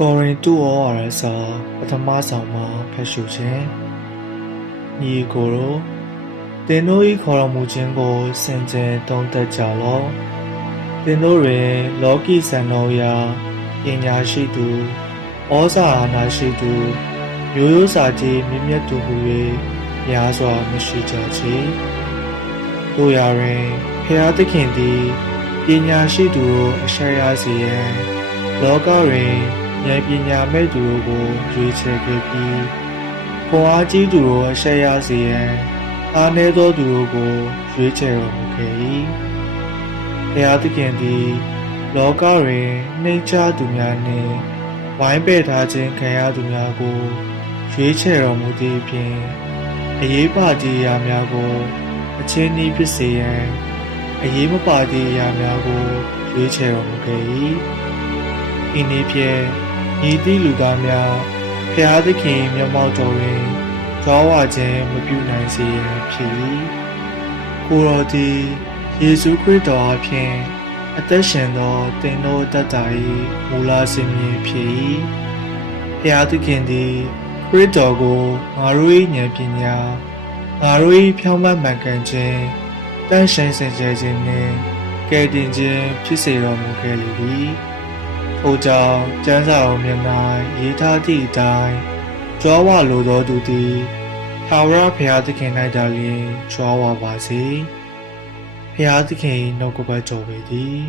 ကိုရင်တူဩဝါဒစာပထမဆောင်မှာဖတ်ရှုခြင်းညီကိုတို့သင်တို့၏ခေါ်တော်မူခြင်းကိုစင်ကြယ်သုံးသပ်ကြလော့သင်တို့တွင်လောကီစံတော်ရာပညာရှိသူဩဇာအာဏာရှိသူမျိုးရိုးစာကြီးမြင့်မြတ်သူဟူ၍များစွာမရှိကြချေတို့ရာတွင်ဖျားသခင်သည်ပညာရှိသူကိုအရှက်ရစေရန်လောကတွင်ဉာဏ်ပညာမဲ့သူတို့ကိုရွေးချယ်ခဲ့ပြီးခွန်အားကြီးသူတို့အရှက်ရစေရန်အားနည်းသောသူတို့ကိုရွေးချယ်တော်မူခဲ့၏ဘုရားသခင်သည်လောကတွင်နှိမ့်ချသူများနှင့်ဝိုင်းပယ်ထားခြင်းခံရသူများကိုရွေးချယ်တော်မူသည့်အပြင်အရေးပါသည့်အရာများကိုအချင်းဤဖြစ်စေရန်အရေးမပါသည့်အရာများကိုရွေးချယ်တော်မူခဲ့၏ဤနည်းဖြင့်ဤသည့်လူသားများဖျားသခင်မျက်မှောက်တော်တွင်ကြွားဝခြင်းမပြုနိုင်စေရန်ဖြစ်၏ကိုတော်သည်ယေရှုခရစ်တော်အဖင်အသက်ရှင်သောသင်တို့တတ်တာ၏မူလစင်မြင့်ဖြစ်၏ဖျားသခင်သည်ခရစ်တော်ကိုငါတို့၏ဉာဏ်ပညာငါတို့၏ဖြောင့်မတ်မှန်ကန်ခြင်းတန်ရှင်းစင်ကြယ်ခြင်းနှင့်ကယ်တင်ခြင်းဖြစ်စေတော်မူခဲ့လေသည်ထို့ကြောင့်ကျမ်းစာတော်မြတ်၌ရေးထားသည့်အတိုင်းကြွားဝလိုသောသူသည်ထာဝရဘုရားသခင်၌သာလျှင်ကြွားဝပါစေဘုရားသခင်နှုတ်ကပတ်တော်ပေသည်